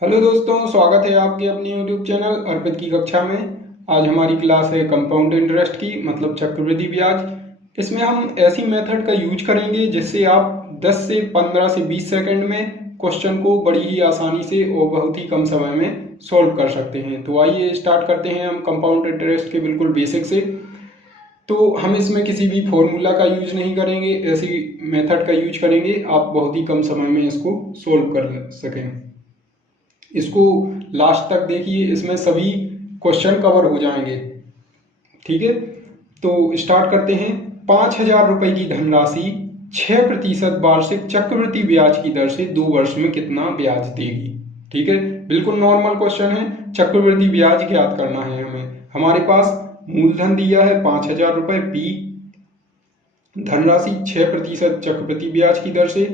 Hello दोस्तों, स्वागत है आपके अपने YouTube चैनल अर्पित की कक्षा में। आज हमारी क्लास है कंपाउंड इंटरेस्ट की, मतलब चक्रवृद्धि ब्याज। इसमें हम ऐसी मेथड का यूज करेंगे जिससे आप 10 से 15 से 20 सेकंड में क्वेश्चन को बड़ी ही आसानी से और बहुत ही कम समय में सॉल्व कर सकते हैं। तो आइए स्टार्ट करते हैं हम कंपाउंड इंटरेस्ट के बिल्कुल बेसिक से। तो हम इसमें किसी भी फॉर्मूला का यूज नहीं करेंगे, ऐसी मेथड का यूज करेंगे आप बहुत ही कम समय में इसको सोल्व कर सकें। इसको लास्ट तक देखिए, इसमें सभी क्वेश्चन कवर हो जाएंगे। ठीक है, तो स्टार्ट करते हैं। 5,000 रुपए की धनराशि 6% वार्षिक चक्रवृद्धि ब्याज की दर से 2 वर्ष में कितना ब्याज देगी। ठीक है, बिल्कुल नॉर्मल क्वेश्चन है। चक्रवृद्धि ब्याज ज्ञात करना है हमें। हमारे पास मूलधन दिया है 5,000 रुपए, पी धनराशि 6% चक्रवृद्धि ब्याज की दर से,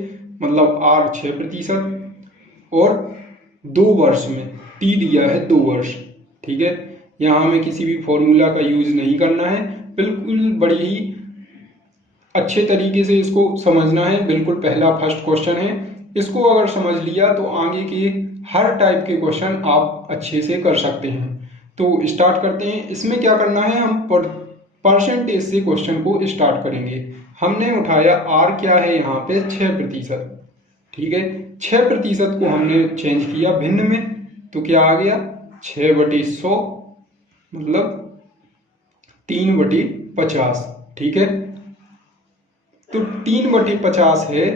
मतलब आर 6%, और 2 वर्ष में टी दिया है 2 वर्ष। ठीक है, यहाँ हमें किसी भी फॉर्मूला का यूज नहीं करना है, बिल्कुल बड़ी ही अच्छे तरीके से इसको समझना है। बिल्कुल पहला फर्स्ट क्वेश्चन है, इसको अगर समझ लिया तो आगे के हर टाइप के क्वेश्चन आप अच्छे से कर सकते हैं। तो स्टार्ट करते हैं। इसमें क्या करना है, हम परसेंटेज से क्वेश्चन को स्टार्ट करेंगे। हमने उठाया आर क्या है यहाँ पे 6%। ठीक है, 6% को हमने चेंज किया भिन्न में, तो क्या आ गया 6/100, मतलब 3/50। ठीक है, तो 3/50 है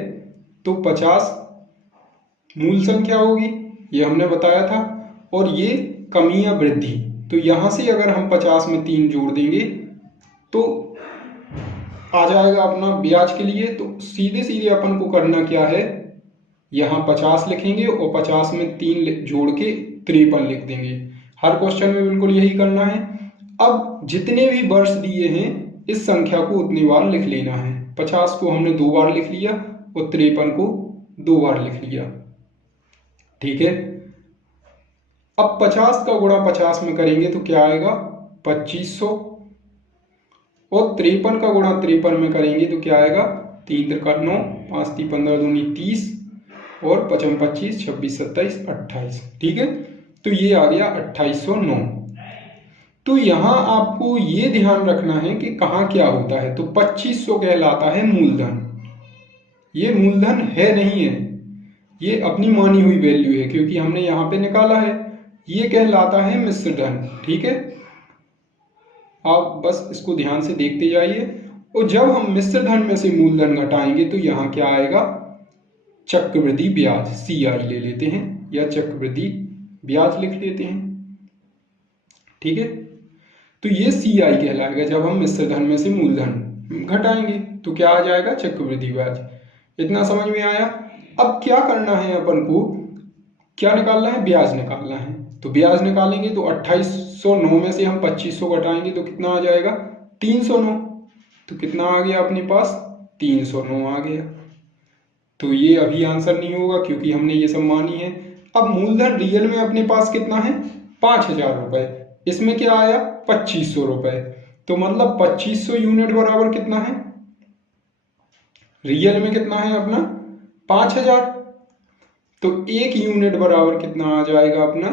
तो 50 मूल संख्या होगी, ये हमने बताया था। और ये कमी या वृद्धि, तो यहां से अगर हम 50 में 3 जोड़ देंगे तो आ जाएगा अपना ब्याज के लिए। तो सीधे सीधे अपन को करना क्या है, यहाँ 50 लिखेंगे और 50 में 3 जोड़ के 53 लिख देंगे। हर क्वेश्चन में बिल्कुल यही करना है। अब जितने भी वर्ष दिए हैं इस संख्या को उतनी बार लिख लेना है। 50 को हमने 2 बार लिख लिया और 53 को 2 बार लिख लिया। ठीक है, अब 50 का गुणा 50 में करेंगे तो क्या आएगा 2500, और 53 का गुणा 53 में करेंगे तो क्या आएगा 3 त्रिका 9, 5 × 15 दूनी 30, और 5 × 25 26 27 28। ठीक है, तो ये आ गया 2809। तो यहां आपको ये ध्यान रखना है कि कहाँ क्या होता है। तो 2500 कहलाता है मूलधन, ये मूलधन है नहीं है, ये अपनी मानी हुई वैल्यू है क्योंकि हमने यहाँ पे निकाला है। ये कहलाता है मिश्र धन। ठीक है, आप बस इसको ध्यान से देखते जाइए। और जब हम मिश्र धन में से मूलधन घटाएंगे तो यहाँ क्या आएगा चक्रवृद्धि ब्याज, CI ले लेते हैं या चक्रवृद्धि ब्याज लिख लेते हैं। ठीक है, तो ये CI कहलाएगा जब हम मिश्र धन में से मूलधन घटाएंगे तो क्या आ जाएगा चक्रवृद्धि ब्याज। इतना समझ में आया। अब क्या करना है अपन को, क्या निकालना है, ब्याज निकालना है। तो ब्याज निकालेंगे तो 2809 में से हम 2500 घटाएंगे तो कितना आ जाएगा 309। तो कितना आ गया अपने पास 309 आ गया। तो ये अभी आंसर नहीं होगा क्योंकि हमने ये सब मानी है। अब मूलधन रियल में अपने पास कितना है 5,000 रुपए, इसमें क्या आया 2500 रुपए, तो मतलब 2500 यूनिट बराबर कितना है, रियल में कितना है अपना 5,000। तो 1 यूनिट बराबर कितना आ जाएगा अपना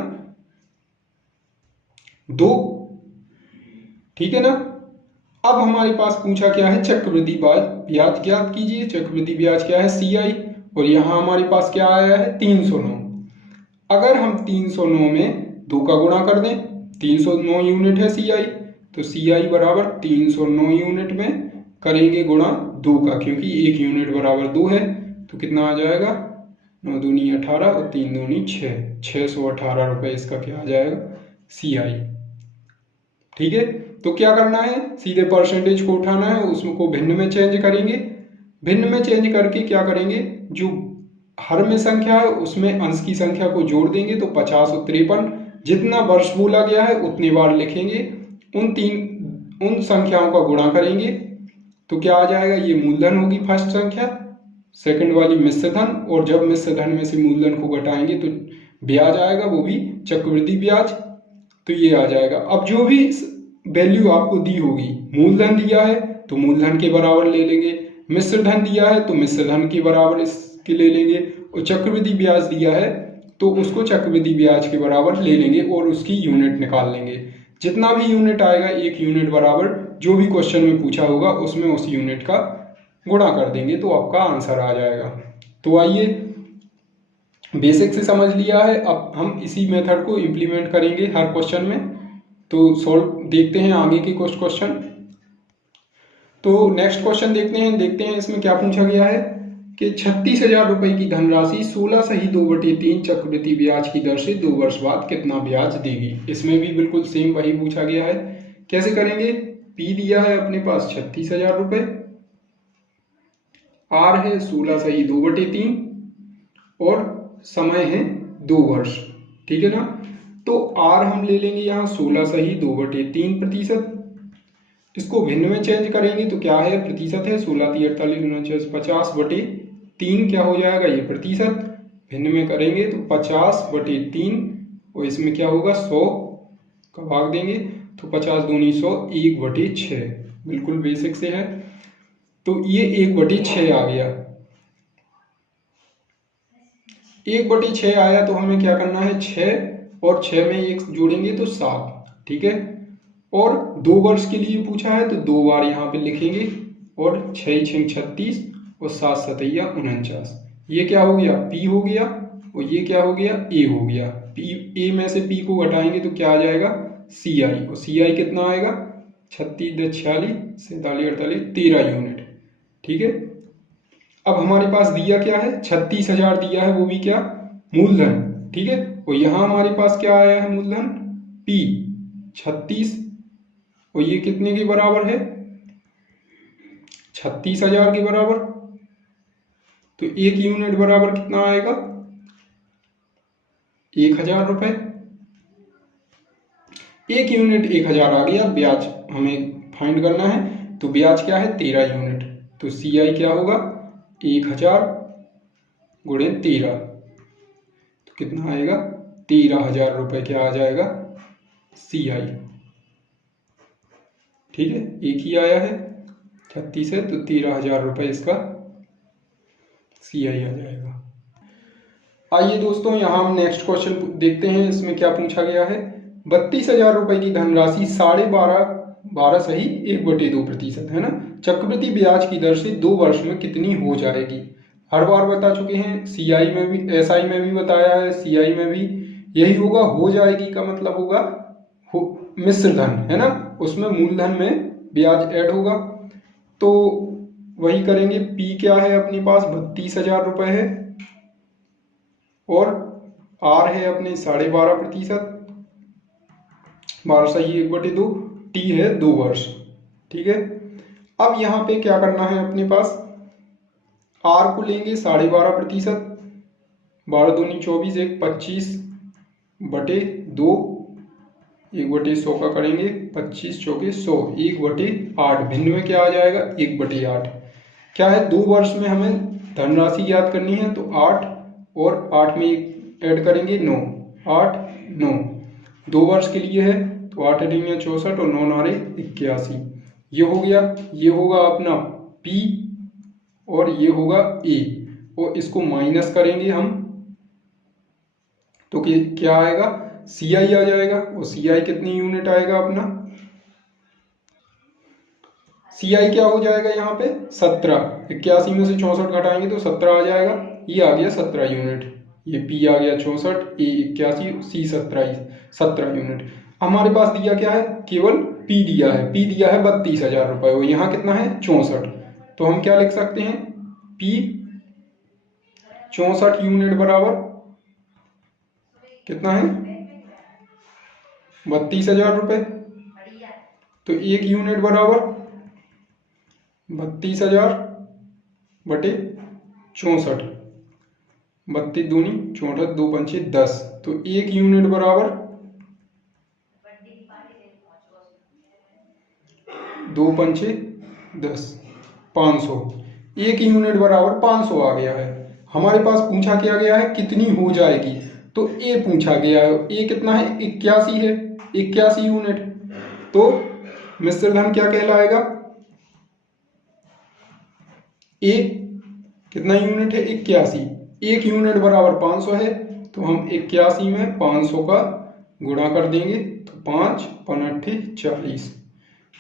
2। ठीक है ना। अब हमारे पास पूछा क्या है चक्रवृद्धि ब्याज ज्ञात कीजिए। चक्रवृद्धि ब्याज क्या है CI, और यहां हमारे पास क्या आया है 309। अगर हम 309 में 2 का गुणा कर दें, 309 यूनिट है CI, तो CI बराबर 309 यूनिट में करेंगे गुणा 2 का, क्योंकि 1 यूनिट बराबर 2 है। तो कितना आ जाएगा 9 दूनी 18 और 3 दूनी 6, 618 रुपए इसका क्या आ जाएगा CI। ठीक है, तो क्या करना है, सीधे परसेंटेज को उठाना है, उसको भिन्न में चेंज करेंगे। भिन्न में चेंज करके क्या करेंगे, जो हर में संख्या है उसमें अंश की संख्या को जोड़ देंगे। तो 50 और 53 जितना वर्ष बोला गया है उतनी बार लिखेंगे, उन संख्याओं का गुणा करेंगे तो क्या आ जाएगा, ये मूलधन होगी फर्स्ट संख्या, सेकंड वाली मिश्र धन, और जब मिश्र धन में से मूलधन को घटाएंगे तो ब्याज आएगा, वो भी चक्रवृद्धि ब्याज। तो ये आ जाएगा। अब जो भी वैल्यू आपको दी होगी, मूलधन दिया है तो मूलधन के बराबर ले लेंगे, मिश्र धन दिया है तो मिश्र धन के बराबर इसके ले लेंगे, और चक्रवृद्धि ब्याज दिया है तो उसको चक्रवृद्धि ब्याज के बराबर ले लेंगे और उसकी यूनिट निकाल लेंगे। जितना भी यूनिट आएगा 1 यूनिट बराबर जो भी क्वेश्चन में पूछा होगा उसमें उस यूनिट का गुणा कर देंगे तो आपका आंसर आ जाएगा। तो आइए, बेसिक से समझ लिया है, अब हम इसी मेथड को इम्प्लीमेंट करेंगे हर क्वेश्चन में। तो सॉल्व देखते हैं आगे के कुछ क्वेश्चन। तो नेक्स्ट क्वेश्चन देखते हैं इसमें क्या पूछा गया है कि 36,000 रुपए की धनराशि 16 सही 2/3 चक्रवृद्धि ब्याज की दर से 2 वर्ष बाद कितना ब्याज देगी। इसमें भी बिल्कुल सेम वही पूछा गया है। कैसे करेंगे, पी दिया है अपने पास 36,000 रुपए, आर है 16 सही 2/3 और समय है 2 वर्ष, ठीक है ना। तो आर हम ले लेंगे यहाँ 16 सही 2/3%। इसको भिन्न में चेंज करेंगे तो क्या है, प्रतिशत है, 16 × 48 × 49 50/3 क्या हो जाएगा, ये प्रतिशत। भिन्न में करेंगे तो 50/3 और इसमें क्या होगा 100 का भाग देंगे तो 50 दूनी 100 1/6। बिल्कुल बेसिक से है। तो ये 1/6 आ गया। 1/6 आया तो हमें क्या करना है, 6 और 6 में 1 जोड़ेंगे तो 7, ठीक है। और 2 वर्ष के लिए पूछा है तो 2 बार यहाँ पे लिखेंगे और 6 × 6 = 36 और 7 × 7 = 49। ये क्या हो गया, पी हो गया और ये क्या हो गया, ए हो गया। पी, ए में से पी को घटाएंगे तो क्या आ जाएगा, सी आई। और सी आई कितना आएगा, 36 × 46 47 48 13 यूनिट, ठीक है। अब हमारे पास दिया क्या है, 36,000 दिया है, वो भी क्या, मूलधन, ठीक है। और यहाँ हमारे पास क्या आया है, मूलधन पी 36 और ये कितने के बराबर है, 36,000 के बराबर। तो 1 यूनिट बराबर कितना आएगा, 1,000 रुपए। 1 यूनिट 1,000 आ गया। ब्याज हमें फाइंड करना है तो ब्याज क्या है, 13 यूनिट। तो सी आई क्या होगा, 1,000 × 13 तो कितना आएगा, 13,000 रुपए क्या आ जाएगा, सी आई, ठीक है। एक ही आया है 36 है तो 13,000 रुपए इसका सी आई आ जाएगा। आइए दोस्तों, यहाँ हम नेक्स्ट क्वेश्चन देखते हैं। इसमें क्या पूछा गया है, 32,000 रुपए की धनराशि 12.5 सही 1/2% है ना, चक्रवृद्धि ब्याज की दर से 2 वर्ष में कितनी हो जाएगी। हर बार बता चुके हैं, सी आई में भी, एस आई में भी बताया है, सी आई में भी यही होगा। हो जाएगी का मतलब होगा मिश्र धन, है ना, उसमें मूलधन में ब्याज ऐड होगा। तो वही करेंगे। पी क्या है अपने पास, 32,000 रुपए है और आर है अपने 12.5%, 12 सही 1/2, टी है 2 वर्ष, ठीक है। अब यहाँ पे क्या करना है, अपने पास आर को लेंगे 12.5%, 12 दूनी 24, 1 25/2, 1/100 का करेंगे, 25 चौके 100, 1/8। भिन्न में क्या आ जाएगा, 1/8। क्या है, 2 वर्ष में हमें धनराशि याद करनी है तो 8 और 8 में 1 ऐड करेंगे 9, 8 9। 2 वर्ष के लिए है तो 8 × 8 = 64 और 9 9 81। ये हो गया। ये होगा अपना P और ये होगा A और इसको माइनस करेंगे हम तो क्या आएगा, सी आई आ जाएगा। और सी आई कितनी यूनिट आएगा अपना, सी आई क्या हो जाएगा यहाँ पे 17। 81 में से 64 घटाएंगे तो 17 आ जाएगा। ये आ गया 17 यूनिट। ये पी आ गया 64, ए 81, सी 17 यूनिट। हमारे पास दिया क्या है, केवल पी दिया है। पी दिया है 32,000 रुपए और यहाँ कितना है 64। तो हम क्या लिख सकते हैं, पी 64 यूनिट बराबर कितना है 32,000 रुपए। तो 1 यूनिट बराबर 32,000 बटे 64, 32 दूनी 64, 2 पंचे 10। तो 1 यूनिट बराबर 2 पंचे 10, 500। 1 यूनिट बराबर 500 आ गया है। हमारे पास पूछा क्या गया है, कितनी हो जाएगी, तो ए पूछा गया है। ए कितना है, 81 है, 81 यूनिट। तो मिश्र धन क्या कहलाएगा, ए कितना यूनिट है 81, 1 यूनिट बराबर 500 है तो हम 81 में 500 का गुणा कर देंगे तो 5 5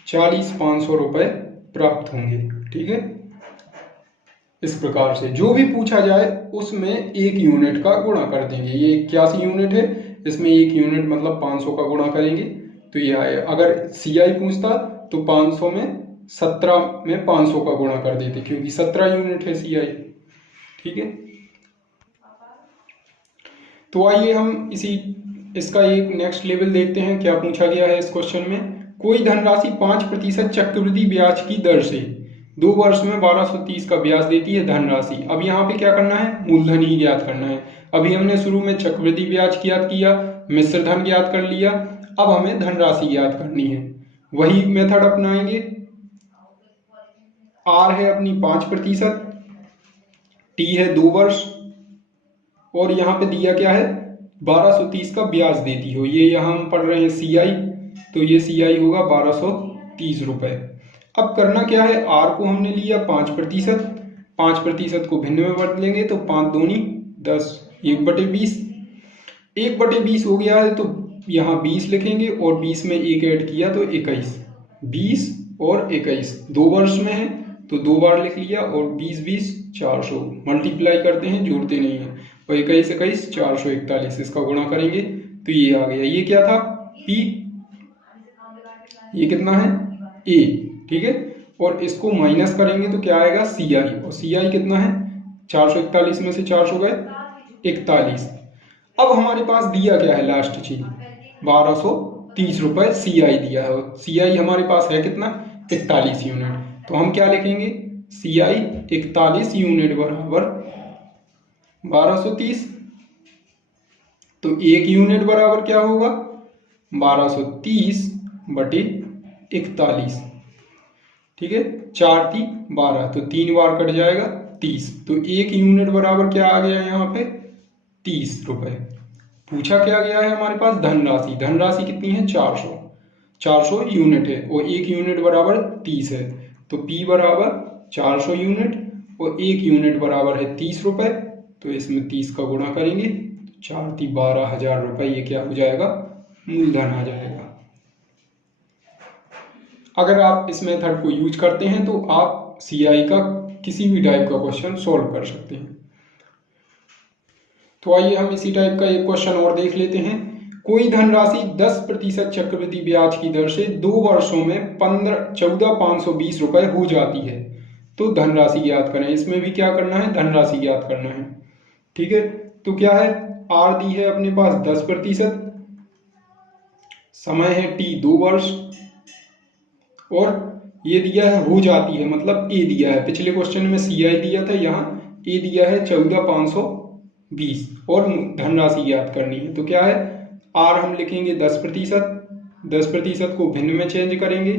40, 500 रुपये प्राप्त होंगे। ठीक है, इस प्रकार से जो भी पूछा जाए उसमें 1 यूनिट का गुणा कर देंगे। ये 81 यूनिट है, इसमें 1 यूनिट मतलब 500 का गुणा करेंगे तो ये आए। अगर CI पूछता तो 500 में 17 में 500 का गुणा कर देते, क्योंकि 17 यूनिट है CI। ठीक है, तो आइए हम इसका एक नेक्स्ट लेवल देखते हैं। क्या पूछा गया है इस क्वेश्चन में। कोई धनराशि 5% चक्रवृद्धि ब्याज की दर से 2 वर्ष में 1230 का ब्याज देती है धनराशि। अब यहाँ पे क्या करना है, मूलधन ही ज्ञात करना है। अभी हमने शुरू में चक्रवृद्धि ब्याज ज्ञात किया, मिश्र धन ज्ञात कर लिया, अब हमें धनराशि ज्ञात करनी है। वही मेथड अपनाएंगे। R है अपनी 5%, T है 2 वर्ष, और यहाँ पे दिया क्या है 1230 का ब्याज देती हो। ये यहाँ हम पढ़ रहे हैं CI, तो ये CI होगा 1230 रुपए। अब करना क्या है, R को हमने लिया 5%, 5% को भिन्न में बदलेंगे तो 5 दूनी 10, 1/20, 1/20 हो गया है तो यहाँ 20 लिखेंगे और 20 में 1 ऐड किया तो 21, 20 और 21 2 वर्ष में है तो 2 बार लिख लिया, और 20 20 400 मल्टीप्लाई करते हैं, जोड़ते नहीं है, और 21 21 441, इसका गुणा करेंगे तो ये आ गया। ये क्या था P, ये कितना है A। ठीक है, और इसको माइनस करेंगे तो क्या आएगा CI, और CI कितना है 441 में से 400 गए 41। अब हमारे पास दिया क्या है लास्ट चीज 1230 रुपए CI दिया है, और CI हमारे पास है कितना 41 यूनिट। तो हम क्या लिखेंगे CI 41 यूनिट बराबर 1230, तो 1 यूनिट बराबर क्या होगा 1230/41। ठीक है, 4 3 12, तो 3 बार कट जाएगा 30, तो 1 यूनिट बराबर क्या आ गया यहाँ पे 30 रुपए। पूछा क्या गया है हमारे पास धनराशि, धनराशि कितनी है 400 यूनिट है, और 1 यूनिट बराबर 30 है, तो P बराबर 400 यूनिट और 1 यूनिट बराबर है 30 रुपए, तो इसमें 30 का गुणा करेंगे 4 3 12,000 रुपए, ये क्या हो जाएगा मूलधन आ जाएगा। अगर आप इस मेथड को यूज करते हैं तो आप CI का किसी भी टाइप का क्वेश्चन सॉल्व कर सकते हैं। तो आइए हम इसी टाइप का एक क्वेश्चन और देख लेते हैं। कोई धनराशि 10% चक्रवृद्धि ब्याज की दर से 2 वर्षों में 14,520 रुपए हो जाती है, तो धनराशि ज्ञात करें। इसमें भी क्या करना है धनराशि ज्ञात करना है। ठीक है, तो क्या है R दी है अपने पास 10%, समय है T 2 वर्ष, और ये दिया है हो जाती है मतलब A दिया है। पिछले क्वेश्चन में CI दिया था, यहाँ A दिया है 14,520 और धनराशि ज्ञात करनी है। तो क्या है R हम लिखेंगे 10%, 10% को भिन्न में चेंज करेंगे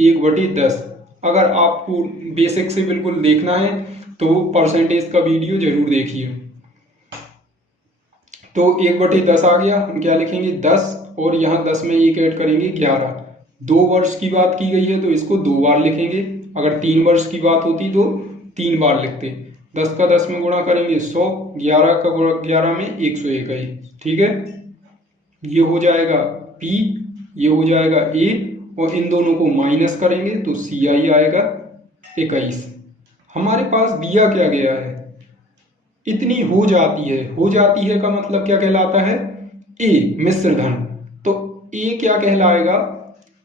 1/10। अगर आपको बेसिक से बिल्कुल देखना है तो परसेंटेज का वीडियो जरूर देखिए। तो 1/10 आ गया, हम क्या लिखेंगे 10, और यहाँ 10 में 1 ऐड करेंगे 11। 2 वर्ष की बात की गई है तो इसको 2 बार लिखेंगे, अगर 3 वर्ष की बात होती तो 3 बार लिखते। 10 का 10 में गुणा करेंगे 100, 11 का गुणा 11 में 121। ठीक है, ये हो जाएगा P, ये हो जाएगा A, और इन दोनों को माइनस करेंगे तो CI आएगा 21। हमारे पास दिया क्या गया है इतनी हो जाती है। हो जाती है का मतलब क्या कहलाता है A मिश्र धन, तो A क्या कहलाएगा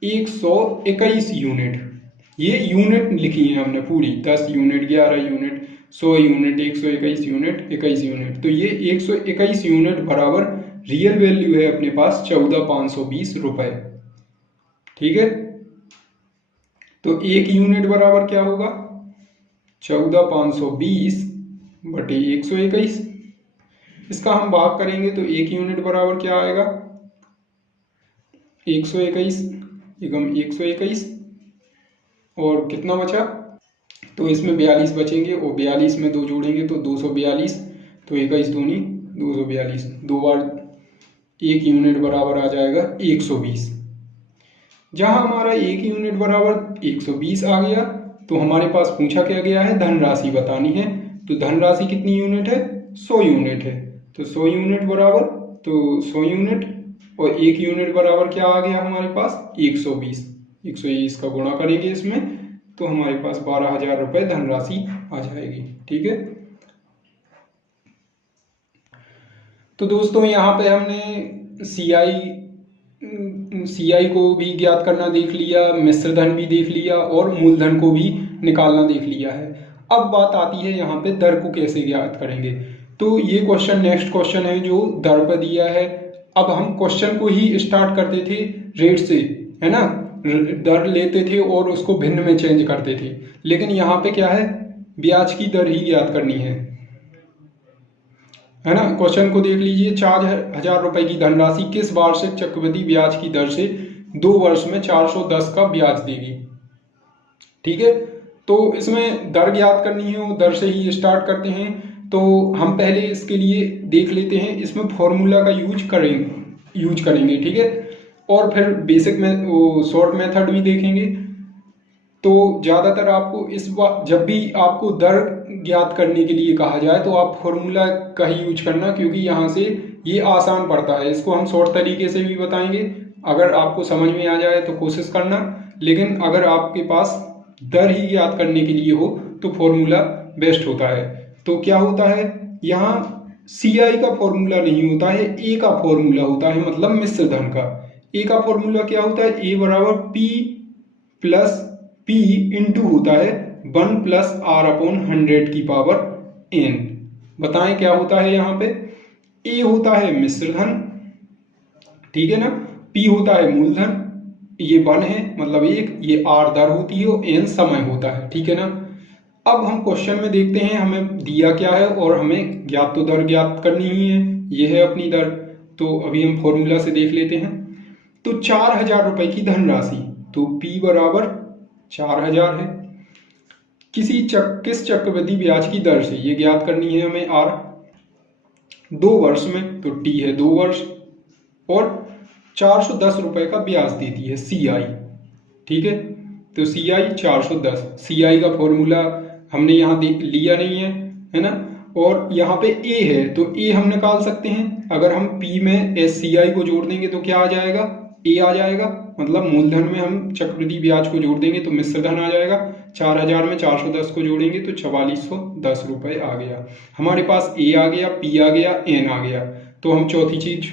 121 यूनिट। ये यूनिट लिखी है हमने पूरी, 10 unit 11 unit 100 unit 121 unit 21 unit, तो ये 121 यूनिट बराबर रियल वैल्यू है अपने पास 14,520 रुपए। ठीक है, तो 1 यूनिट बराबर क्या होगा 14,520/121। इसका हम भाग करेंगे तो 1 यूनिट बराबर क्या आएगा 121, एकम 121, और कितना बचा तो इसमें 42 बचेंगे, और 42 में 2 जोड़ेंगे तो 242, तो 21 दूनी 242, 2 बार 1 यूनिट बराबर आ जाएगा 120। जहां हमारा 1 यूनिट बराबर 120 आ गया तो हमारे पास पूछा क्या गया है धनराशि बतानी है। तो धनराशि कितनी यूनिट है 100 यूनिट है, तो 100 यूनिट बराबर, तो 100 यूनिट और 1 यूनिट बराबर क्या आ गया हमारे पास 120। 120 का गुणा करेंगे इसमें तो हमारे पास 12,000 रुपये धनराशि आ जाएगी। ठीक है, तो दोस्तों यहाँ पे हमने सीआई को भी ज्ञात करना देख लिया, मिश्र धन भी देख लिया और मूलधन को भी निकालना देख लिया है। अब बात आती है यहाँ पे दर को कैसे ज्ञात करेंगे। तो ये क्वेश्चन नेक्स्ट क्वेश्चन है जो दर पर दिया है। अब हम क्वेश्चन को ही स्टार्ट करते थे रेट से, है ना, दर लेते थे और उसको भिन्न में चेंज करते थे, लेकिन यहाँ पे क्या है, ब्याज की दर ही ज्ञात करनी है ना। क्वेश्चन को देख लीजिए, 4,000 रुपए की धनराशि किस वार्षिक चक्रवृद्धि ब्याज की दर से 2 वर्ष में 410 का ब्याज देगी। ठीक है, तो इसमें दर ज्ञात करनी है और दर से ही स्टार्ट करते हैं। तो हम पहले इसके लिए देख लेते हैं, इसमें फॉर्मूला का यूज करेंगे। ठीक है, और फिर बेसिक में वो शॉर्ट मेथड भी देखेंगे। तो ज़्यादातर आपको जब भी आपको दर ज्ञात करने के लिए कहा जाए तो आप फॉर्मूला का ही यूज करना, क्योंकि यहाँ से ये आसान पड़ता है। इसको हम शॉर्ट तरीके से भी बताएंगे, अगर आपको समझ में आ जाए तो कोशिश करना, लेकिन अगर आपके पास दर ही ज्ञात करने के लिए हो तो फॉर्मूला बेस्ट होता है। तो क्या होता है, यहाँ सीआई का फॉर्मूला नहीं होता है, ए का फॉर्मूला होता है, मतलब मिश्र धन का। ए का फॉर्मूला क्या होता है, ए बराबर पी प्लस पी इंटू होता है 1 प्लस आर अपॉन 100 की पावर n। बताएं क्या होता है यहाँ पे, ए होता है मिश्र धन, ठीक है ना, पी होता है मूलधन, ये 1 है मतलब 1, ये आर दर होती है और n समय होता है। ठीक है ना, अब हम क्वेश्चन में देखते हैं हमें दिया क्या है और हमें ज्ञात तो दर ज्ञात करनी ही है, ये है अपनी दर। तो अभी हम फॉर्मूला से देख लेते हैं। तो 4,000 रुपए की धनराशि, तो P बराबर 4,000 है, किस चक्रवृद्धि ब्याज की दर से, ये ज्ञात करनी है हमें R 2 वर्ष में, तो T है 2 वर्ष, और 410 रुपए का ब्याज देती है CI। ठीक है, तो CI 410, CI का फॉर्मूला हमने यहाँ लिया नहीं है ना, और यहाँ पे A है तो A हम निकाल सकते हैं। अगर हम P में SCI को जोड़ देंगे तो क्या आ जाएगा, A आ जाएगा, मतलब मूलधन में हम चक्रवृद्धि ब्याज को जोड़ देंगे तो मिश्र धन आ जाएगा। 4,000 में 410 को जोड़ेंगे तो 4410 रुपए आ गया हमारे पास। A आ गया, P आ गया, N आ गया, तो हम चौथी चीज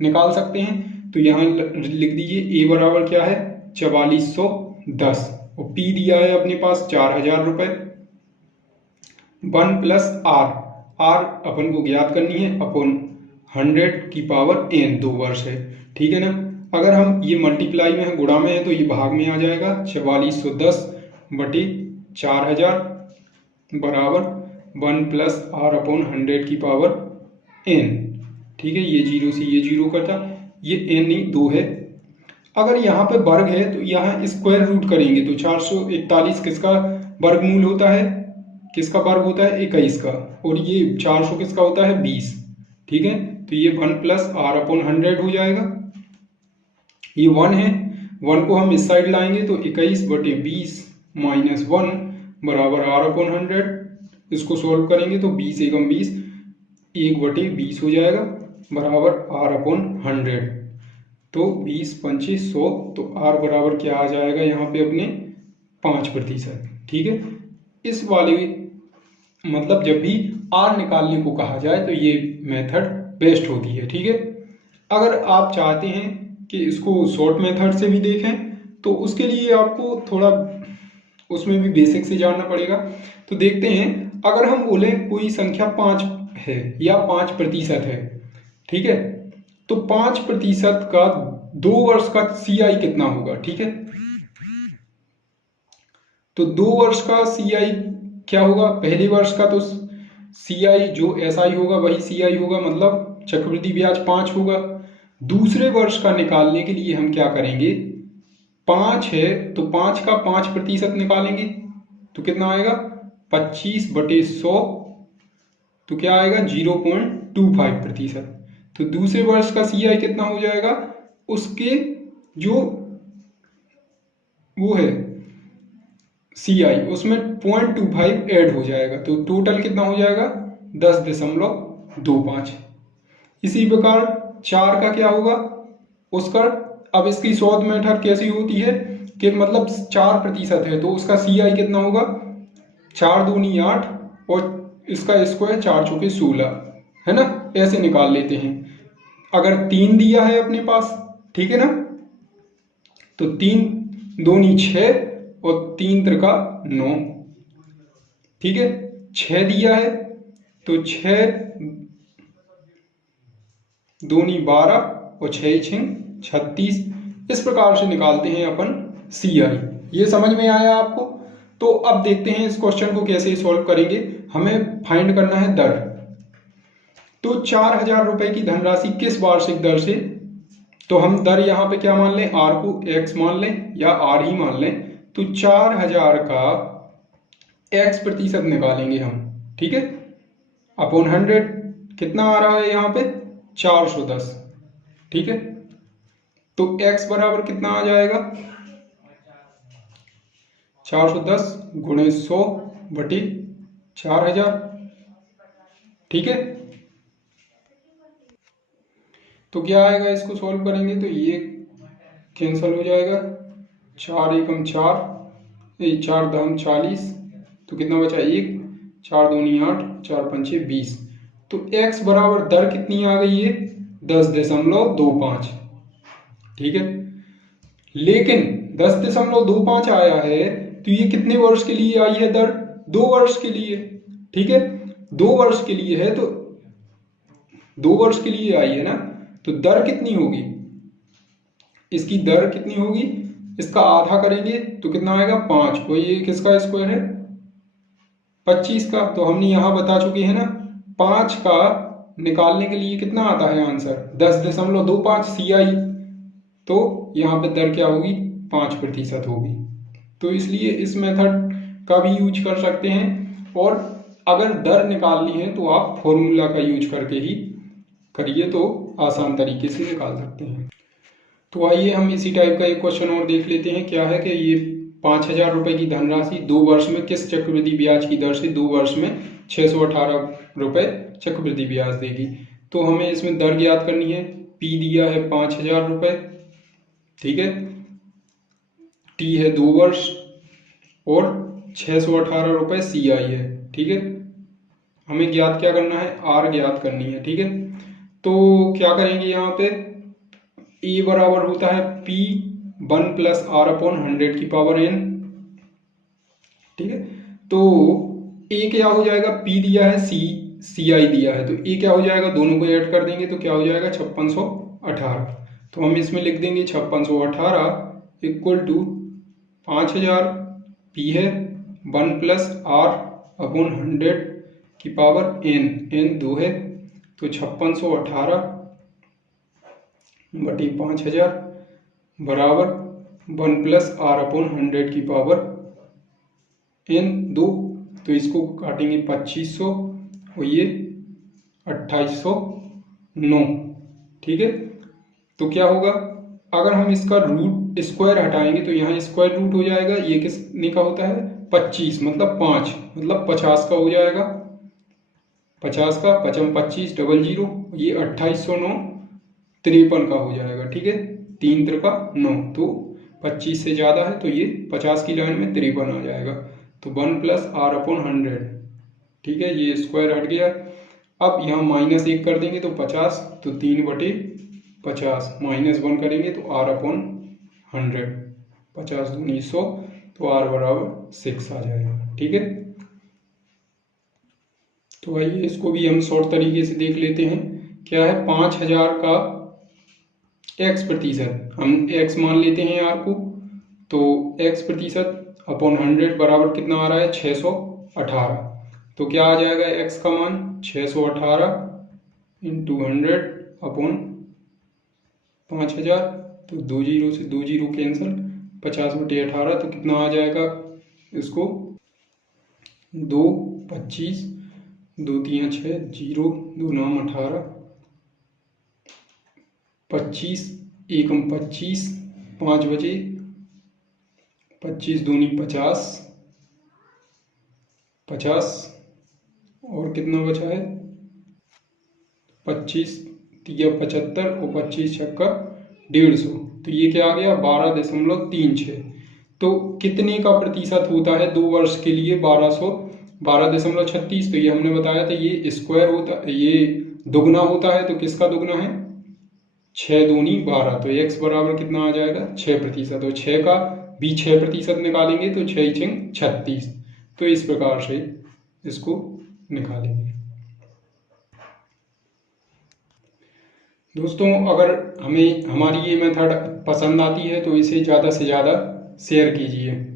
निकाल सकते हैं। तो यहाँ लिख दीजिए A बराबर क्या है 4410 और P दिया है अपने पास 4,000 रुपए, 1 प्लस R अपन को ज्ञात करनी है अपॉन 100 की पावर n, 2 वर्ष है। ठीक है ना, अगर हम ये मल्टीप्लाई में है, गुणा में है, तो ये भाग में आ जाएगा 4410 बटे 4,000 बराबर 1 प्लस R अपॉन 100 की पावर n। ठीक है, ये 0 से ये 0 करता, ये n नहीं 2 है। अगर यहाँ पे वर्ग है तो यहाँ स्क्वायर रूट करेंगे तो 441 किसका वर्गमूल होता है, किसका वर्ग होता है 21 का, और ये 400 किसका होता है 20। ठीक है, तो ये 1 प्लस R अपॉन 100 हो जाएगा, ये 1 है, 1 को हम इस साइड लाएंगे तो 21 बटे 20 माइनस 1 बराबर R अपॉन 100। इसको सॉल्व करेंगे तो 20 एकम 20, 1 बटे 20 हो जाएगा बराबर R अपॉन 100। तो 20 25 100, तो R बराबर क्या आ जाएगा यहाँ पे अपने 5%। ठीक है, इस वाले मतलब जब भी R निकालने को कहा जाए तो ये मेथड बेस्ट होती है। ठीक है, अगर आप चाहते हैं कि इसको शॉर्ट मेथड से भी देखें तो उसके लिए आपको थोड़ा उसमें भी बेसिक से जानना पड़ेगा। तो देखते हैं, अगर हम बोले कोई संख्या 5 है या 5% है, ठीक है, तो 5% का 2 वर्ष का CI कितना होगा। ठीक है, तो 2 वर्ष का CI क्या होगा, पहले वर्ष का तो CI जो SI होगा वही CI होगा, मतलब चक्रवृद्धि ब्याज 5 होगा। दूसरे वर्ष का निकालने के लिए हम क्या करेंगे, 5 है तो 5 का 5% निकालेंगे तो कितना आएगा 25 बटे 100, तो क्या आएगा 0.25%। तो दूसरे वर्ष का CI कितना हो जाएगा, उसके जो वो है CI उसमें 0.25 ऐड हो जाएगा, तो टोटल कितना हो जाएगा 10.25। इसी प्रकार 4 का क्या होगा उसका। अब इसकी शॉर्ट मेथड कैसी होती है कि मतलब 4% है तो उसका CI कितना होगा, 4 दूनी 8 और इसका स्क्वायर 4 चौके 16, है ना, ऐसे निकाल लेते हैं। अगर 3 दिया है अपने पास, ठीक है ना, तो 3 दूनी 6 और 3 त्रिका 9, ठीक है। 6 दिया है तो 6 दूनी 12 और 6 छिंग 36, इस प्रकार से निकालते हैं अपन CI। ये समझ में आया आपको। तो अब देखते हैं इस क्वेश्चन को कैसे सॉल्व करेंगे। हमें फाइंड करना है दर। तो 4000 रुपए की धनराशि किस वार्षिक दर से, तो हम दर यहाँ पे क्या मान लें, R को X मान लें या R ही मान लें। तो 4000 का X% निकालेंगे हम, ठीक है, अपॉन 100 कितना आ रहा है यहाँ पे 410, ठीक है। तो X बराबर कितना आ जाएगा 410 गुणे 100 बटे 4000, ठीक है। तो क्या आएगा, इसको सॉल्व करेंगे तो ये कैंसिल हो जाएगा, 4 एकम 4, 4 दम 40, तो कितना बचा 1, 4 दूनी 8, 4 पंचे 20। तो x बराबर दर कितनी आ गई है 10.25, ठीक है। लेकिन 10.25 आया है तो ये कितने वर्ष के लिए आई है दर, 2 वर्ष के लिए, ठीक है। 2 वर्ष के लिए है तो 2 वर्ष के लिए आई है ना, तो दर कितनी होगी, इसकी दर कितनी होगी, इसका आधा करेंगे तो कितना आएगा 5, और ये किसका स्क्वायर है 25 का। तो हमने यहां बता चुके हैं ना 5 का निकालने के लिए कितना आता है आंसर 10.25 CI, तो यहाँ पे दर क्या होगी 5% होगी। तो इसलिए इस मेथड का भी यूज कर सकते हैं, और अगर दर निकालनी है तो आप फॉर्मूला का यूज करके ही करिए तो आसान तरीके से निकाल सकते हैं। तो आइए हम इसी टाइप का एक क्वेश्चन और देख लेते हैं। क्या है कि ये 5000 रुपए की धनराशि 2 वर्ष में किस चक्रवृद्धि ब्याज की दर से 2 वर्ष में 618 रुपए चक्रवृद्धि ब्याज देगी। तो हमें इसमें दर ज्ञात करनी है। P दिया है 5000 रुपए, ठीक है, T है 2 वर्ष और 618 रुपए CI है, ठीक है। हमें ज्ञात क्या करना है, R ज्ञात करनी है, ठीक है। तो क्या करेंगे यहाँ पे, A बराबर होता है P 1 प्लस R अपॉन 100 की पावर n, ठीक है। तो A क्या हो जाएगा, P दिया है, CI दिया है, तो A क्या हो जाएगा, दोनों को ऐड कर देंगे तो क्या हो जाएगा 5618। तो हम इसमें लिख देंगे 5618 इक्वल टू 5000, P है 1 प्लस R अपॉन 100 की पावर n 2 है, तो 5618 बटी 5000 बराबर 1 प्लस R अपॉन 100 की पावर n 2। तो इसको काटेंगे 2500 और ये 2809, ठीक है। तो क्या होगा, अगर हम इसका रूट स्क्वायर हटाएंगे तो यहाँ स्क्वायर रूट हो जाएगा, ये किसने का होता है 25 मतलब 5 मतलब 50 का हो जाएगा, 50 का 55 25 डबल 0, ये 2809 53 का हो जाएगा, ठीक है, 3 त्रिका 9, तो 25 से ज़्यादा है तो ये 50 की लाइन में 53 आ जाएगा। तो 1 प्लस R अपॉन 100, ठीक है, ये स्क्वायर हट गया। अब यहाँ -1 कर देंगे तो 50, तो 3 बटे 50 -1 करेंगे तो R अपॉन 100, 50 दूनी 100, तो R बराबर 6 आ जाएगा, ठीक है। तो आइए इसको भी हम शॉर्ट तरीके से देख लेते हैं। क्या है 5000 का X%, हम X मान लेते हैं R को, तो X% अपॉन 100 बराबर कितना आ रहा है 618। तो क्या आ जाएगा X का मान 618 इंटू 100 अपॉन 5000, तो 2 जीरो से 2 जीरो कैंसिल, 50 बटे 18, तो कितना आ जाएगा इसको 2 25 2 3 6 0 2 9 18, 25 एकम 25, 5 बजे 25 दूनी 50 50 और कितना बचा है 25 तिया 75 और 25 छक्का 150, तो ये क्या आ गया 12.36। तो कितने का प्रतिशत होता है 2 वर्ष के लिए 12.36, तो ये हमने बताया था ये स्क्वायर होता, ये दुगना होता है, तो किसका दुगना है 6 दूनी 12, तो x बराबर कितना आ जाएगा 6%, और 6 का भी 6% निकालेंगे तो 6 6 36, तो इस प्रकार से इसको निकालेंगे। दोस्तों अगर हमें हमारी ये मेथड पसंद आती है तो इसे ज़्यादा से ज़्यादा शेयर कीजिए।